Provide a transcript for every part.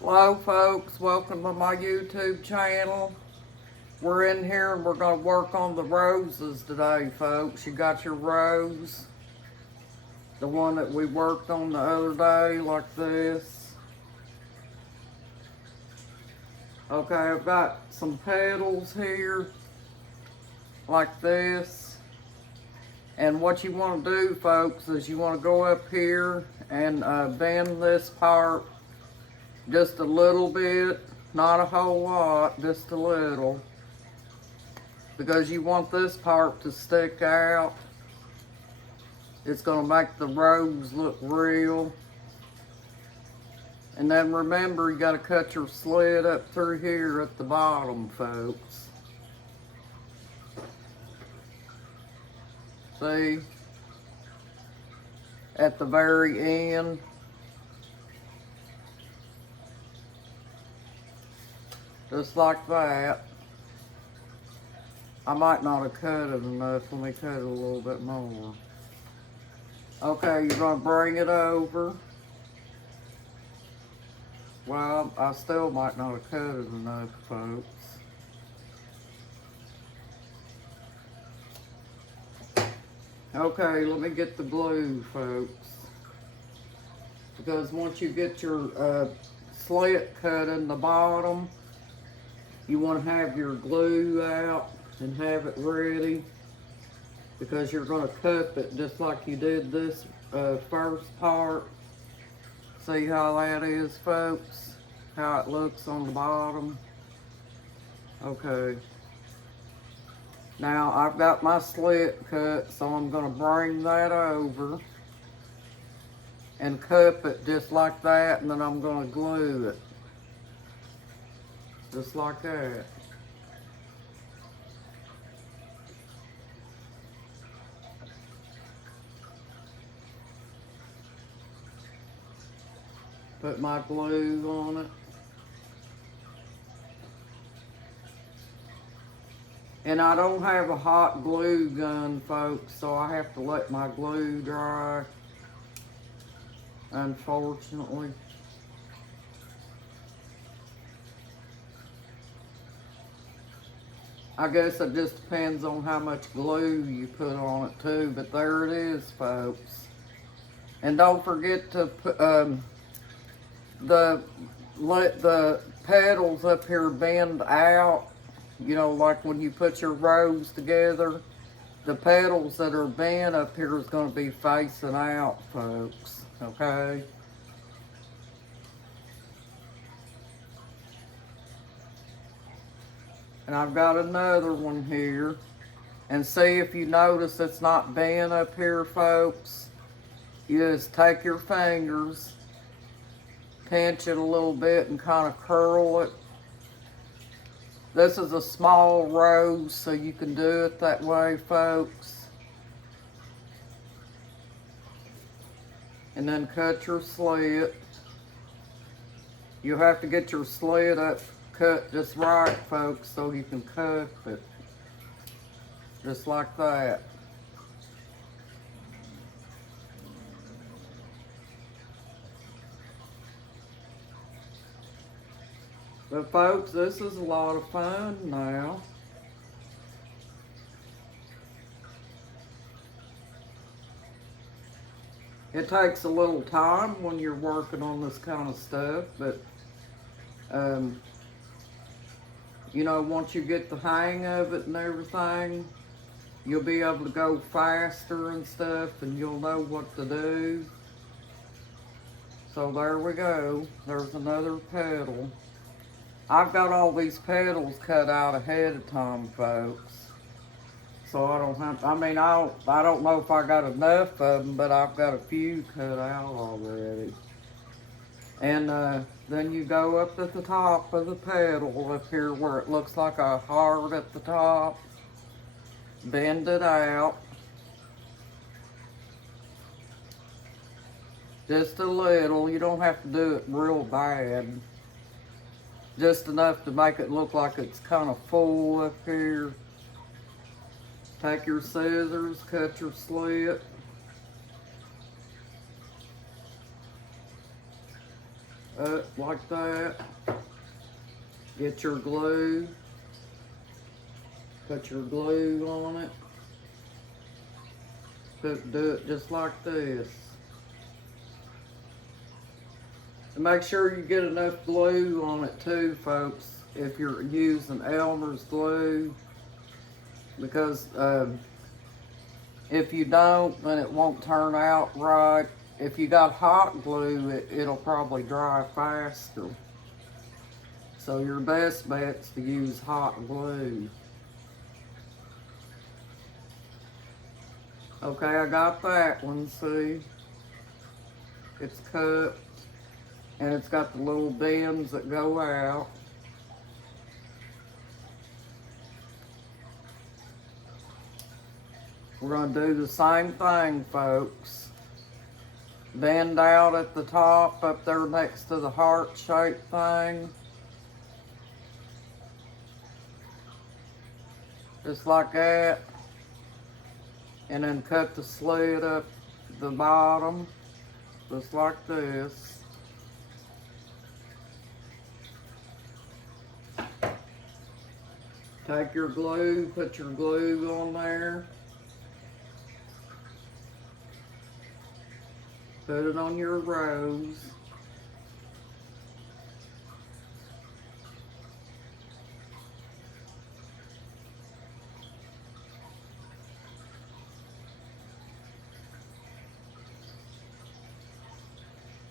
Hello folks, welcome to my YouTube channel. We're in here and we're going to work on the roses today, folks. You got your rose, the one that we worked on the other day, like this. Okay, I've got some petals here, like this. And what you want to do, folks, is you want to go up here and bend this part just a little bit, not a whole lot, just a little, because you want this part to stick out. It's going to make the rose look real. And then remember, you got to cut your slit up through here at the bottom, folks. See? At the very end. Just like that. I might not have cut it enough. Let me cut it a little bit more. Okay, you're going to bring it over. Well, I still might not have cut it enough, folks. Okay, let me get the glue, folks. Because once you get your slit cut in the bottom, you want to have your glue out and have it ready, because you're going to cup it just like you did this first part. See how that is, folks? How it looks on the bottom. Okay. Now I've got my slit cut, so I'm going to bring that over and cup it just like that, and then I'm going to glue it. Just like that. Put my glue on it. And I don't have a hot glue gun, folks, so I have to let my glue dry, unfortunately. I guess it just depends on how much glue you put on it too, but there it is, folks. And don't forget to put, let the petals up here bend out. You know, like when you put your rose together, the petals that are bent up here is going to be facing out, folks. Okay? And I've got another one here. And see, if you notice it's not bent up here, folks, you just take your fingers, pinch it a little bit, and kind of curl it. This is a small rose, so you can do it that way, folks. And then cut your slit. You have to get your slit up cut just right, folks, so you can cut it. Just like that. But folks, this is a lot of fun now. It takes a little time when you're working on this kind of stuff, but you know, once you get the hang of it and everything, you'll be able to go faster and stuff, and you'll know what to do. So there we go. There's another petal. I've got all these petals cut out ahead of time, folks. So I don't have, I mean, I don't know if I got enough of them, but I've got a few cut out already. And then you go up at the top of the petal up here where it looks like a heart at the top. Bend it out. Just a little. You don't have to do it real bad. Just enough to make it look like it's kind of full up here. Take your scissors, cut your slit. up like that. Get your glue. Put your glue on it. Do it just like this. And make sure you get enough glue on it too, folks, if you're using Elmer's glue, because if you don't, then it won't turn out right. If you got hot glue, it'll probably dry faster. So your best bet's to use hot glue. Okay, I got that one, see? It's cut, and it's got the little bends that go out. We're gonna do the same thing, folks. Bend out at the top up there next to the heart-shaped thing. Just like that. And then cut the slit up the bottom, just like this. Take your glue, put your glue on there. Put it on your rose.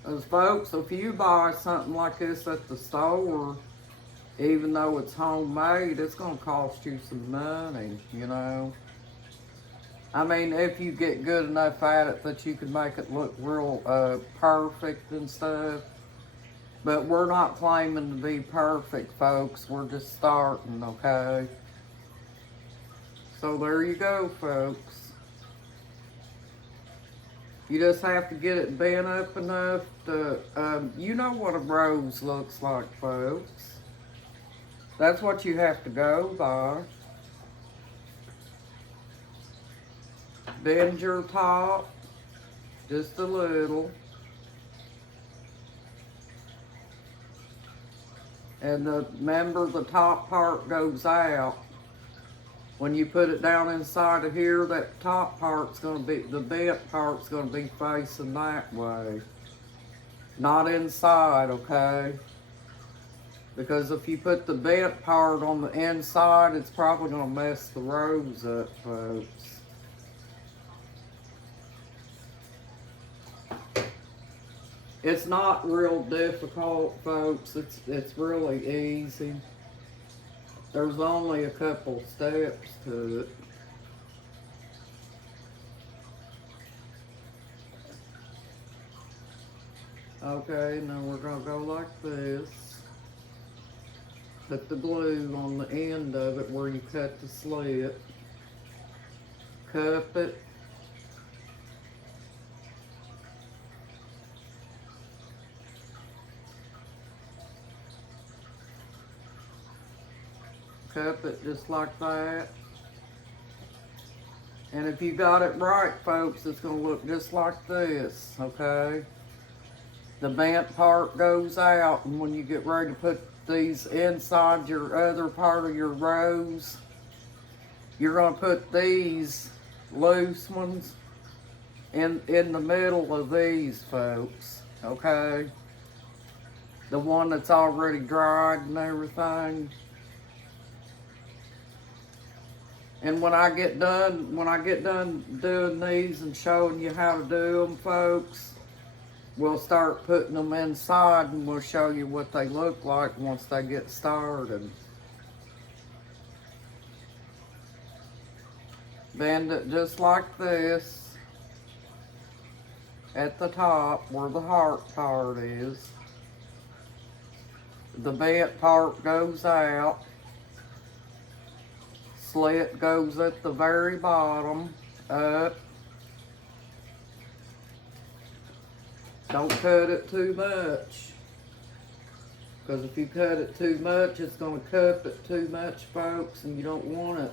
As folks, if you buy something like this at the store, even though it's homemade, it's gonna cost you some money, you know. I mean, if you get good enough at it that you can make it look real perfect and stuff. But we're not claiming to be perfect, folks. We're just starting, okay? So there you go, folks. You just have to get it bent up enough to, you know what a rose looks like, folks. That's what you have to go by. Bend your top, just a little. And remember, the top part goes out. When you put it down inside of here, that top part's gonna be, the bent part's gonna be facing that way. Not inside, okay? Because if you put the bent part on the inside, it's probably gonna mess the rose up, folks. It's not real difficult, folks. It's really easy. There's only a couple steps to it. Okay, now we're gonna go like this. Put the glue on the end of it where you cut the slit. Cup it. Cup it just like that. And if you got it right, folks, it's gonna look just like this, okay? The bent part goes out, and when you get ready to put these inside your other part of your rose, you're gonna put these loose ones in the middle of these, folks, okay? The one that's already dried and everything. And when I get done doing these and showing you how to do them, folks, we'll start putting them inside, and we'll show you what they look like once they get started. Bend it just like this at the top where the heart part is. The bent part goes out. Slit goes at the very bottom, up. Don't cut it too much, because if you cut it too much, it's going to cup it too much, folks, and you don't want it.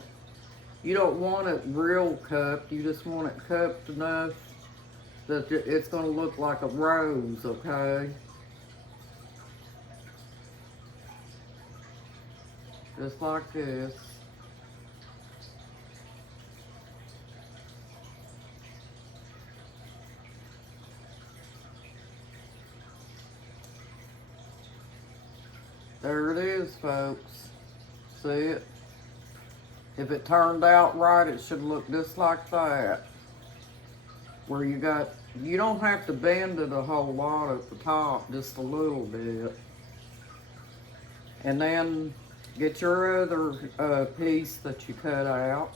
You don't want it real cupped. You just want it cupped enough that it's going to look like a rose, okay? just like this. There it is, folks. See it? If it turned out right, it should look just like that. Where you don't have to bend it a whole lot at the top, just a little bit. And then get your other piece that you cut out.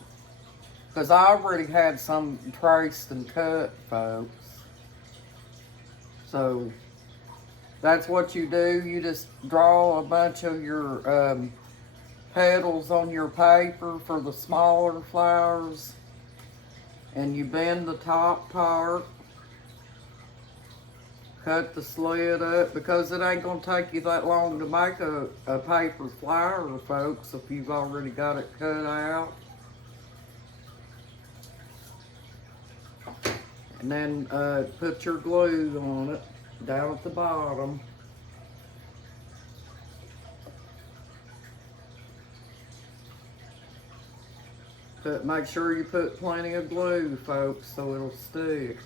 Because I already had some traced and cut, folks. So that's what you do. You just draw a bunch of your petals on your paper for the smaller flowers. And you bend the top part. Cut the slit up, because it ain't gonna take you that long to make a paper flower, folks, if you've already got it cut out. And then put your glue on it down at the bottom. But make sure you put plenty of glue, folks, so it'll stick.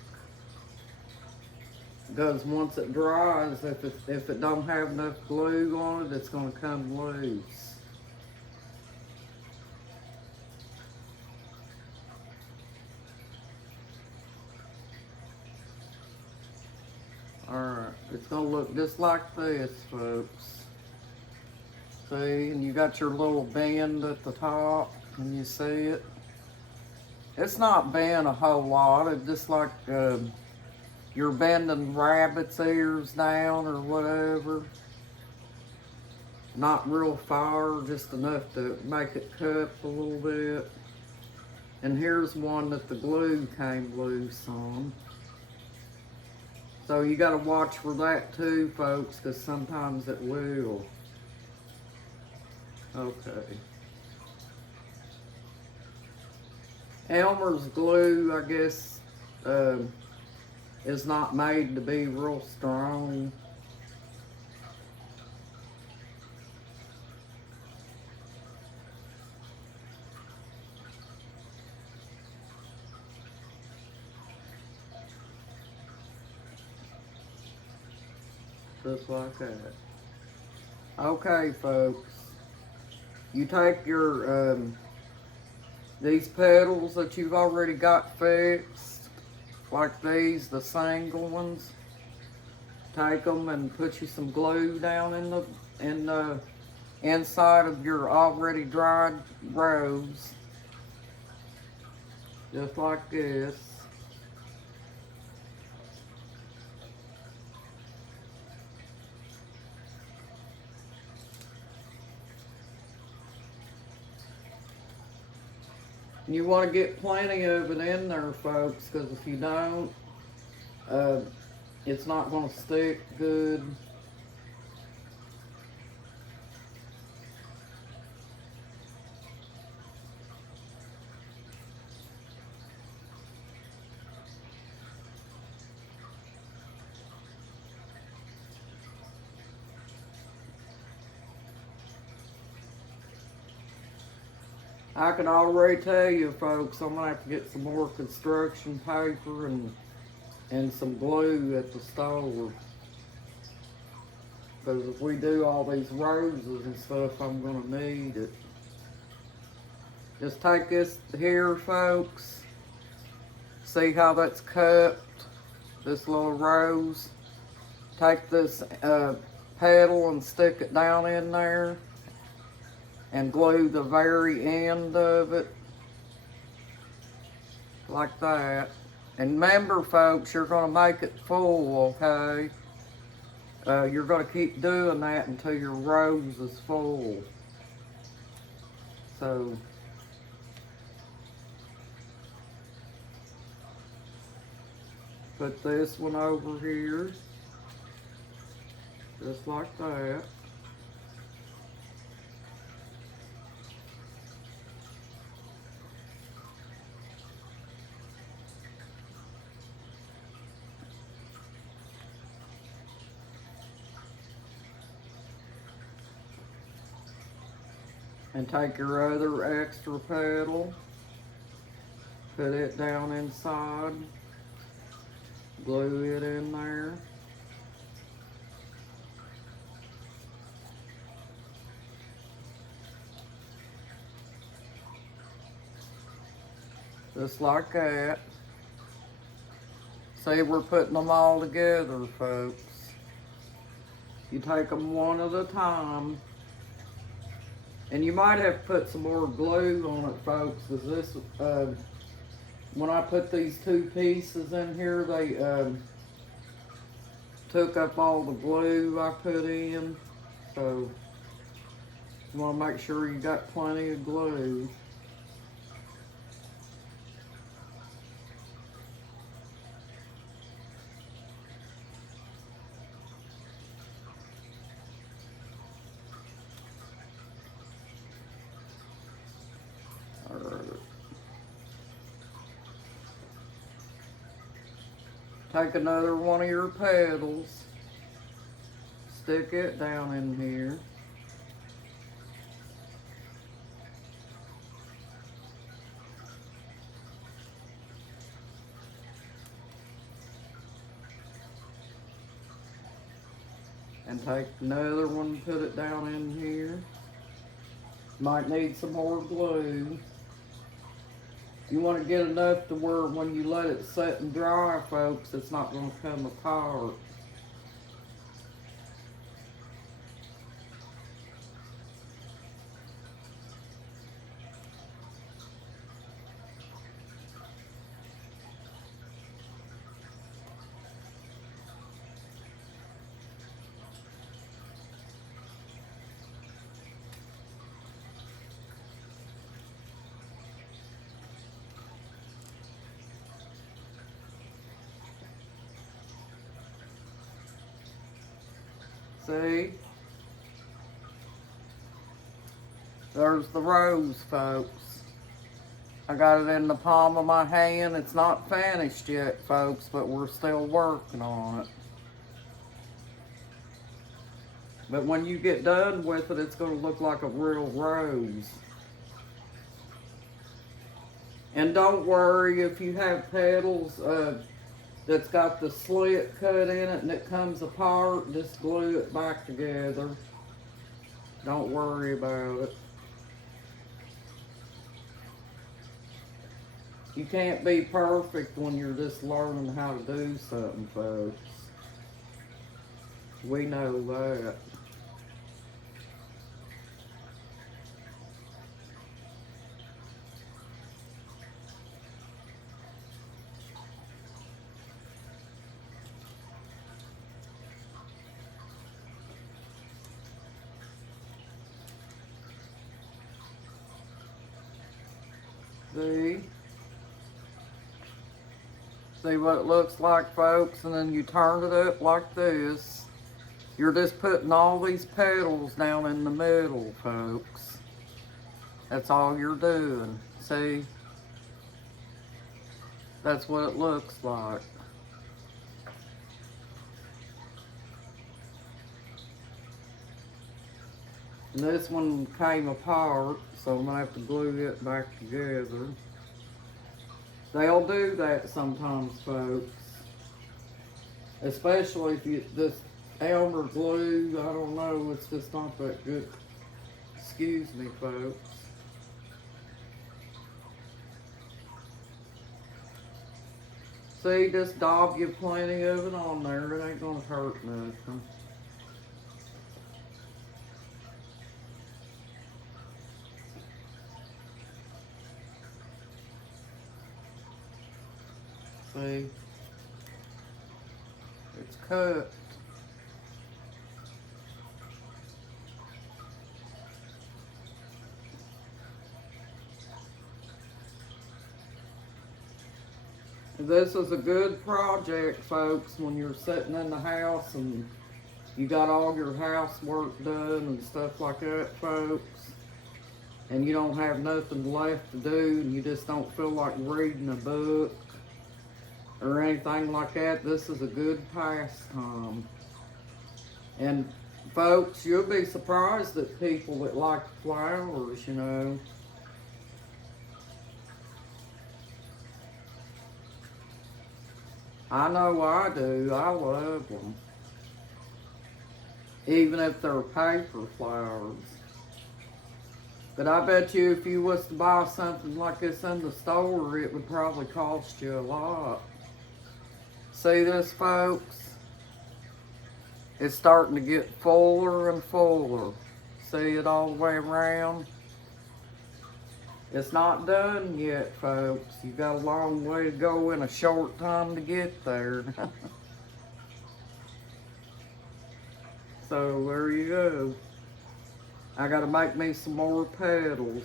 Because once it dries, if it don't have enough glue on it, it's going to come loose. Alright, it's going to look just like this, folks. See, and you got your little bend at the top. Can you see it? It's not bent a whole lot. It's just like you're bending rabbit's ears down or whatever. Not real far, just enough to make it cup a little bit. And here's one that the glue came loose on. So you gotta watch for that too, folks, because sometimes it will. Okay. Elmer's glue, I guess, is not made to be real strong. Just like that. Okay, folks. You take your these petals that you've already got fixed, like these, the single ones. Take them and put you some glue down in the inside of your already dried rose, just like this. You want to get plenty of it in there, folks, because if you don't, it's not going to stick good. I can already tell you, folks, I'm gonna have to get some more construction paper and some glue at the store. Because if we do all these roses and stuff, I'm gonna need it. Just take this here, folks. See how that's cut? This little rose. Take this petal and stick it down in there. And glue the very end of it, like that. And remember, folks, you're gonna make it full, okay? You're gonna keep doing that until your rose is full. So, put this one over here, just like that. And take your other extra petal, put it down inside, glue it in there. Just like that. See, we're putting them all together, folks. You take them one at a time. And you might have to put some more glue on it, folks, because this, when I put these two pieces in here, they took up all the glue I put in. So, you want to make sure you got plenty of glue. Take another one of your petals, stick it down in here. And take another one, put it down in here. Might need some more glue. You want to get enough to where when you let it set and dry, folks, it's not going to come apart. See? There's the rose, folks. I got it in the palm of my hand. It's not finished yet, folks, but we're still working on it. But when you get done with it, it's going to look like a real rose. And don't worry if you have petals that's got the slit cut in it and it comes apart, just glue it back together. Don't worry about it. You can't be perfect when you're just learning how to do something, folks. We know that. See? See what it looks like, folks? And then you turn it up like this. You're just putting all these petals down in the middle, folks. That's all you're doing. See? That's what it looks like. And this one came apart, so I'm gonna have to glue it back together. They'll do that sometimes, folks. Especially if you, this Elmer glue, I don't know, it's just not that good. Excuse me, folks. See, just daub you plenty of it on there. It ain't gonna hurt nothing. See, it's cut. This is a good project, folks, when you're sitting in the house and you got all your housework done and stuff like that, folks, and you don't have nothing left to do and you just don't feel like reading a book or anything like that. This is a good pastime. And Folks, you'll be surprised at people that like flowers, you know. I know I do. I love them. Even if they're paper flowers. But I bet you if you was to buy something like this in the store, it would probably cost you a lot. See this, folks? It's starting to get fuller and fuller. See it all the way around? It's not done yet, folks. You got a long way to go in a short time to get there. So there you go. I gotta make me some more petals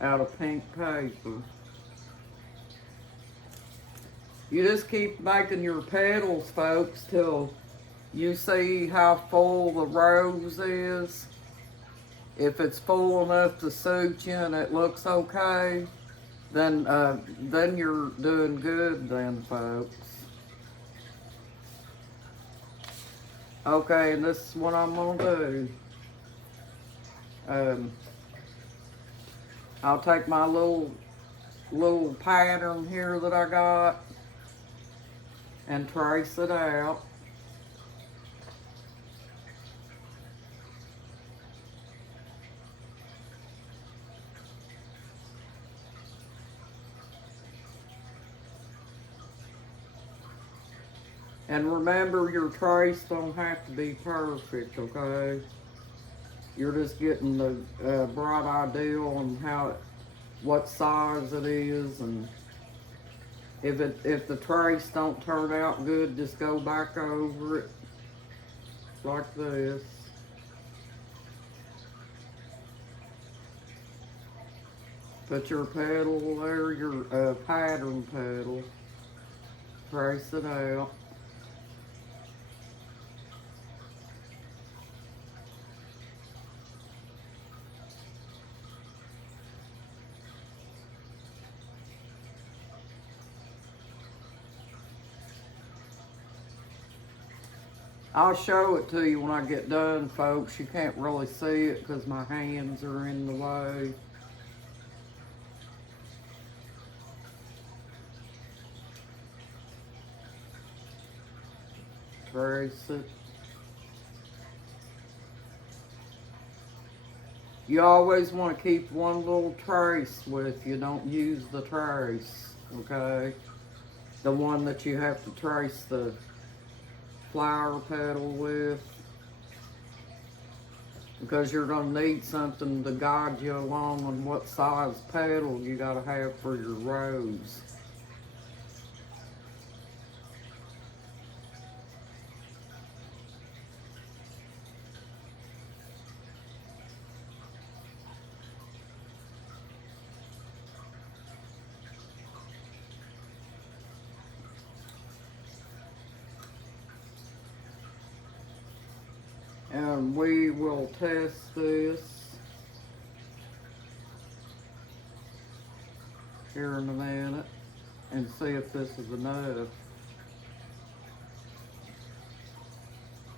out of pink paper. You just keep making your petals, folks, till you see how full the rose is. If it's full enough to suit you and it looks okay, then you're doing good then, folks. Okay, and this is what I'm gonna do. I'll take my little pattern here that I got and trace it out. And remember, your trace don't have to be perfect, okay? You're just getting the bright idea on what size it is, and if the trace don't turn out good, just go back over it like this. Put your petal there, your pattern petal. Trace it out. I'll show it to you when I get done, folks. You can't really see it because my hands are in the way. Trace it. You always want to keep one little trace with you. Don't use the trace, okay? The one that you have to trace the flower petal with, because you're going to need something to guide you along on what size petal you got to have for your rose. And we will test this here in a minute and see if this is enough.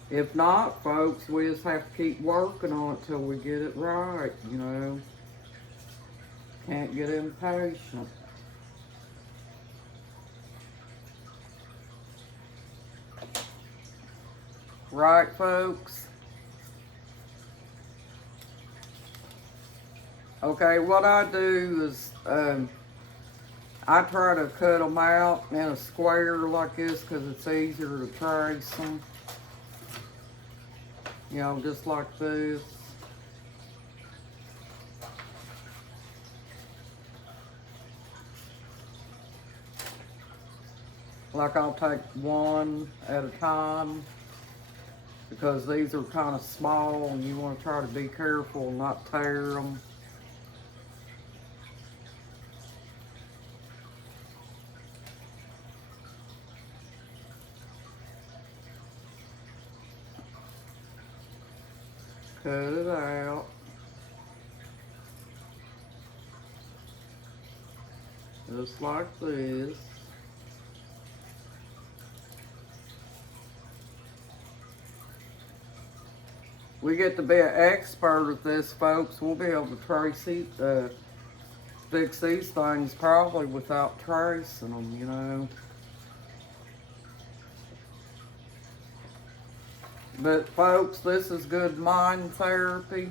If not, folks, we just have to keep working on it till we get it right, you know. Can't get impatient. Right, folks? Okay, what I do is I try to cut them out in a square like this because it's easier to trace them. You know, just like this. Like I'll take one at a time because these are kind of small and you want to try to be careful and not tear them. Cut it out. Just like this. we get to be an expert at this, folks. We'll be able to fix these things probably without tracing them, you know. But folks, this is good mind therapy.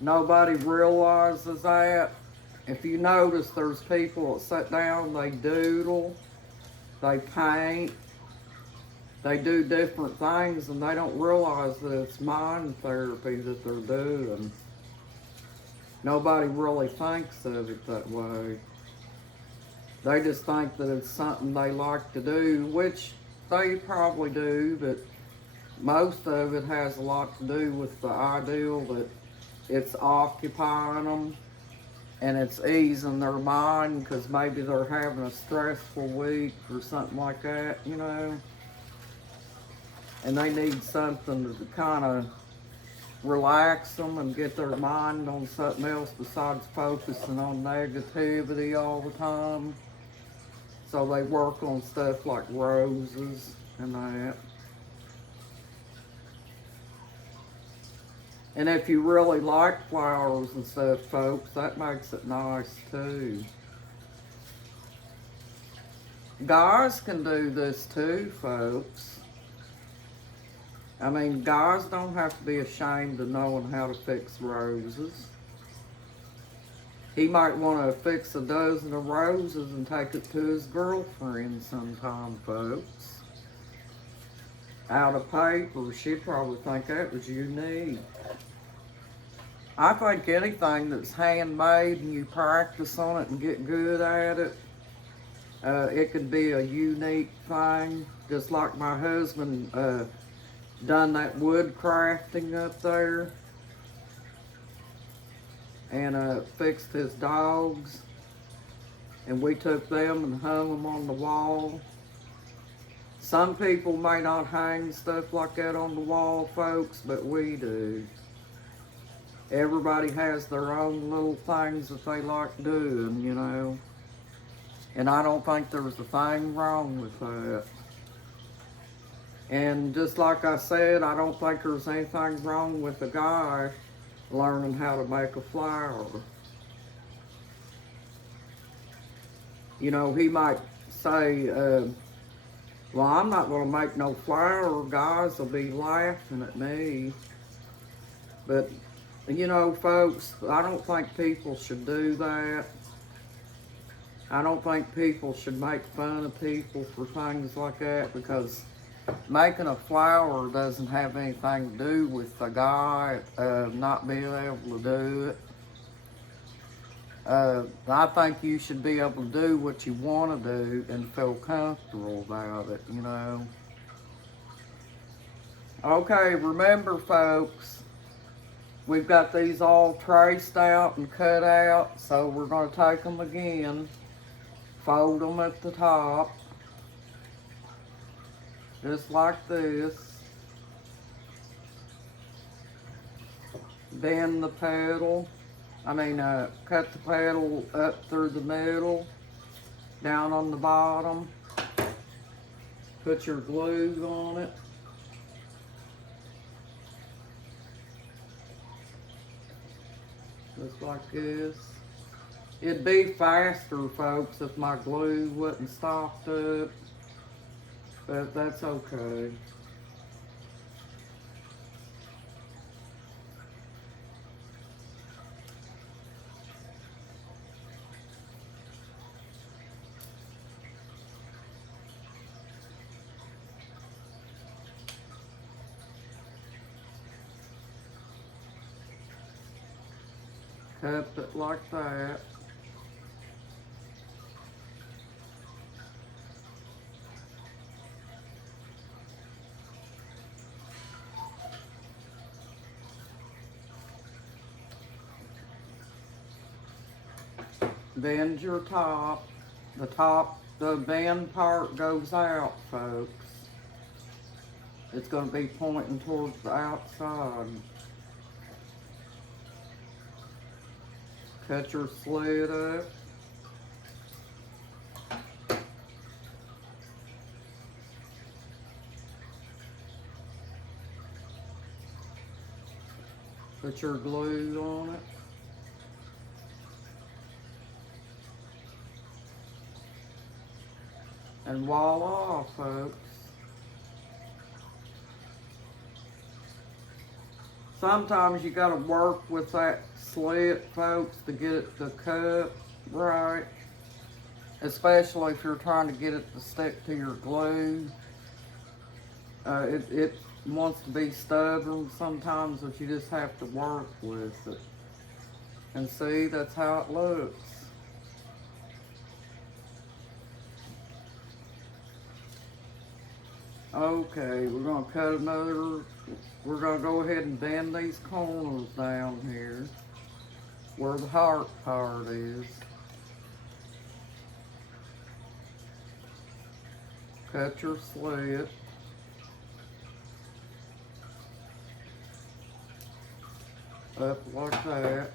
Nobody realizes that. If you notice, there's people that sit down, they doodle, they paint, they do different things, and they don't realize that it's mind therapy that they're doing. Nobody really thinks of it that way. They just think that it's something they like to do, which they probably do, but most of it has a lot to do with the ideal that it's occupying them and it's easing their mind because maybe they're having a stressful week or something like that, you know. And they need something to kind of relax them and get their mind on something else besides focusing on negativity all the time. So they work on stuff like roses and that. And if you really like flowers and stuff, folks, that makes it nice too. Guys can do this too, folks. I mean, guys don't have to be ashamed of knowing how to fix roses. He might want to fix a dozen of roses and take it to his girlfriend sometime, folks. Out of paper, she'd probably think that was unique. I think anything that's handmade and you practice on it and get good at it, it could be a unique thing. Just like my husband done that wood crafting up there and fixed his dogs. And we took them and hung them on the wall. Some people may not hang stuff like that on the wall, folks, but we do. Everybody has their own little things that they like doing, you know. And I don't think there's a thing wrong with that. And just like I said, I don't think there's anything wrong with a guy learning how to make a flower. You know, he might say, well, I'm not going to make no flower. Guys will be laughing at me. But, you know, folks, I don't think people should do that. I don't think people should make fun of people for things like that, because making a flower doesn't have anything to do with the guy not being able to do it. I think you should be able to do what you want to do and feel comfortable about it, you know. Okay, remember, folks, we've got these all traced out and cut out, so we're going to take them again, fold them at the top, just like this, bend the petal, cut the petal up through the middle, down on the bottom, put your glue on it, just like this. It'd be faster, folks, if my glue wasn't stopped up, but that's okay. Cut it like that. Bend your top. The bend part goes out, folks. It's going to be pointing towards the outside. Cut your slit up. Put your glue on it. And voila, folks. Sometimes you gotta work with that slit, folks, to get it to cut right. Especially if you're trying to get it to stick to your glue. It wants to be stubborn sometimes, but you just have to work with it. And see, that's how it looks. Okay, we're gonna cut another, we're gonna go ahead and bend these corners down here, where the heart part is. Cut your slit. Up like that.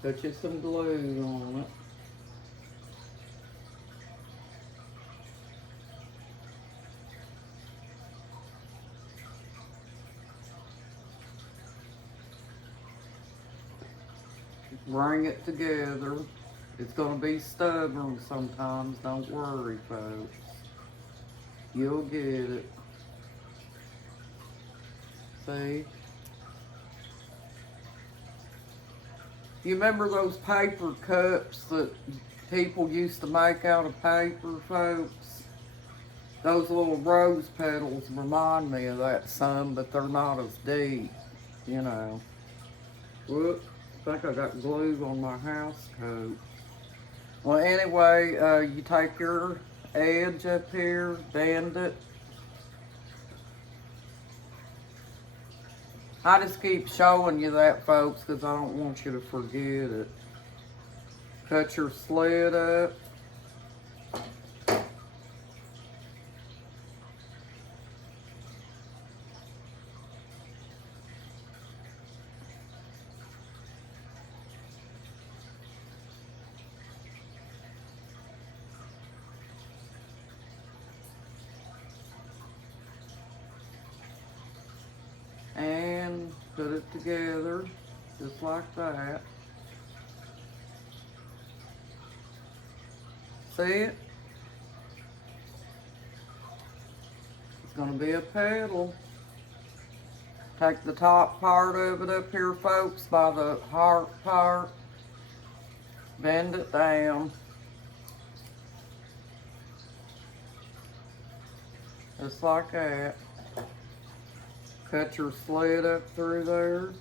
Put you some glue on it. Bring it together. It's gonna be stubborn sometimes, don't worry, folks. You'll get it. See? You remember those paper cups that people used to make out of paper, folks? Those little rose petals remind me of that some, but they're not as deep, you know. Whoop, I think I got glue on my house coat. Well, anyway, you take your edge up here, bend it. I just keep showing you that, folks, because I don't want you to forget it. Cut your slit up. And put it together, just like that. See it? It's gonna be a petal. Take the top part of it up here, folks, by the heart part. Bend it down. Just like that. Cut your slit up through there.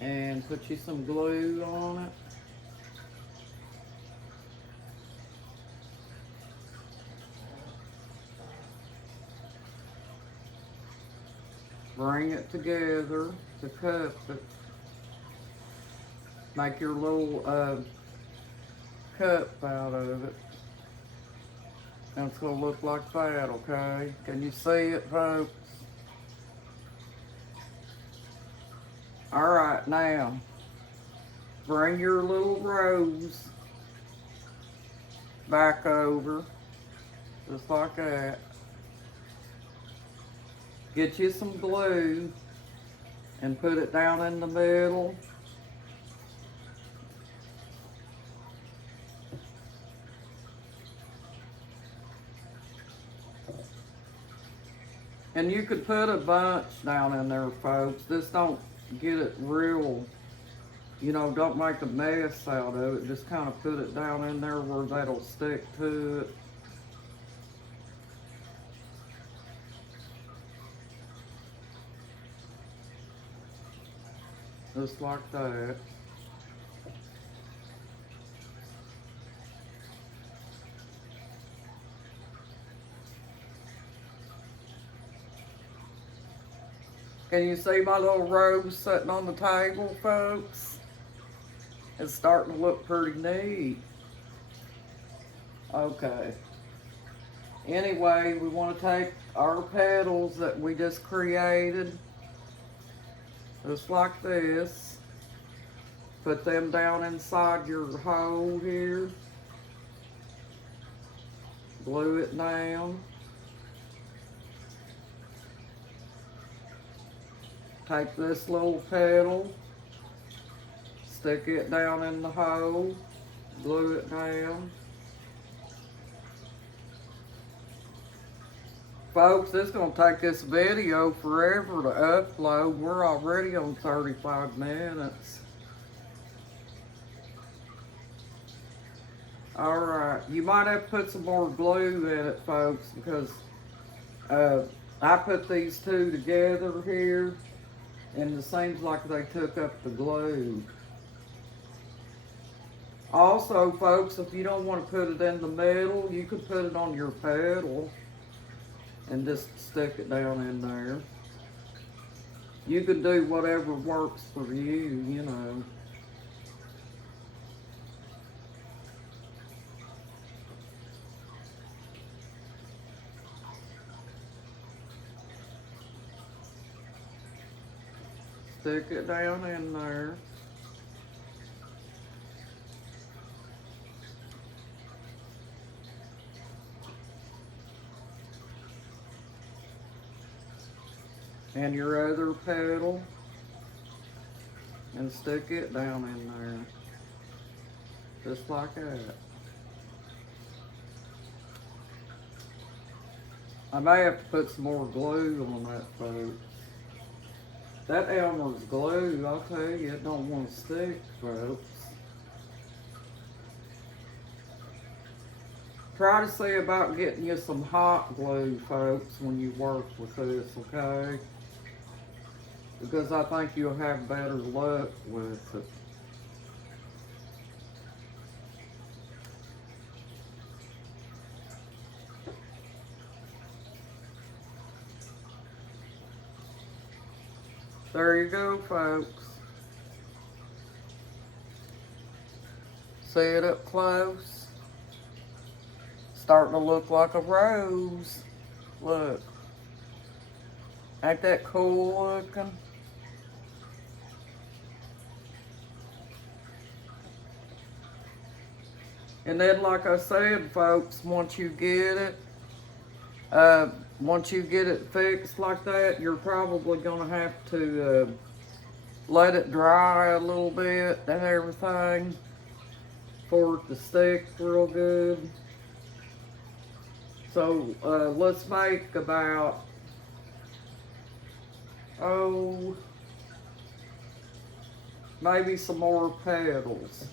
And put you some glue on it. Bring it together to cup it. Make your little cup out of it. And it's gonna look like that, okay? Can you see it, folks? All right, now, bring your little rose back over, just like that. Get you some glue and put it down in the middle. And you could put a bunch down in there, folks. Just don't get it real, you know, don't make a mess out of it. Just kind of put it down in there where that'll stick to it. Just like that. Can you see my little rose sitting on the table, folks? It's starting to look pretty neat. Okay. Anyway, we want to take our petals that we just created, just like this. Put them down inside your hole here. Glue it down. Take this little pedal, stick it down in the hole, glue it down. Folks, it's going to take this video forever to upload. We're already on 35 minutes. Alright, you might have to put some more glue in it, folks, because I put these two together here, and it seems like they took up the glue. Also, folks, if you don't want to put it in the middle, you could put it on your pedal and just stick it down in there. You can do whatever works for you, you know. Stick it down in there. And your other pedal, and stick it down in there, just like that. I may have to put some more glue on that, folks. That Elmer's glue, I'll tell you, it don't want to stick, folks. Try to see about getting you some hot glue, folks, when you work with this, okay? Because I think you'll have better luck with it. There you go, folks. See it up close? Starting to look like a rose. Look. Ain't that cool looking? And then, like I said, folks, once you get it fixed like that, you're probably gonna have to let it dry a little bit and everything for it to stick real good. So let's make about, maybe some more pedals.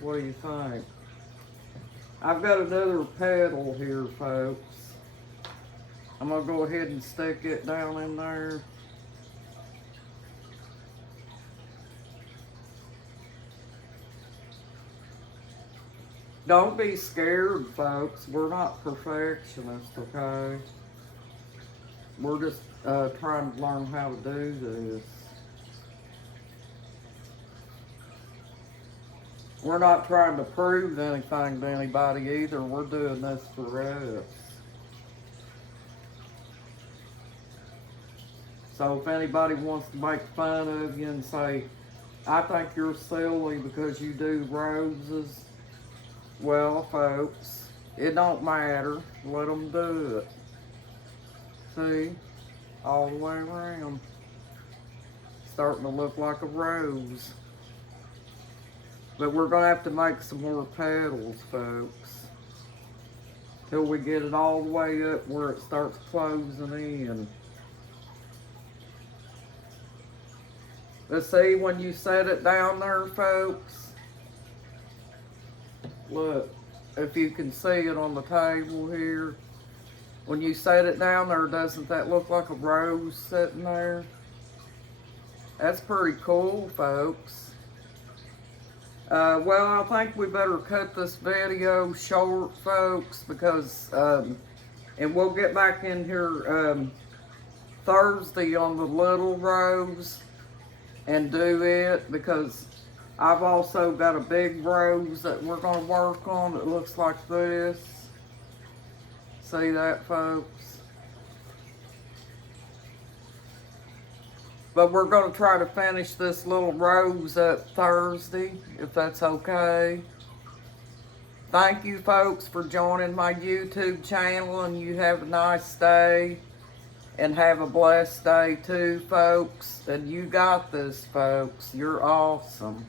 What do you think? I've got another pedal here, folks. I'm gonna go ahead and stick it down in there. Don't be scared, folks. We're not perfectionists, okay? We're just trying to learn how to do this. We're not trying to prove anything to anybody either. We're doing this for us. So if anybody wants to make fun of you and say, I think you're silly because you do roses, well, folks, it don't matter. Let them do it. See? All the way around. Starting to look like a rose. But we're going to have to make some more petals, folks. Till we get it all the way up where it starts closing in. But see, when you set it down there, folks, look, if you can see it on the table here, when you set it down there, doesn't that look like a rose sitting there? That's pretty cool, folks. Well, I think we better cut this video short, folks, because, and we'll get back in here Thursday on the little rose and do it, because I've also got a big rose that we're going to work on that looks like this. See that, folks? But we're going to try to finish this little rose up Thursday, if that's okay. Thank you, folks, for joining my YouTube channel, and you have a nice day. And have a blessed day, too, folks. And you got this, folks. You're awesome.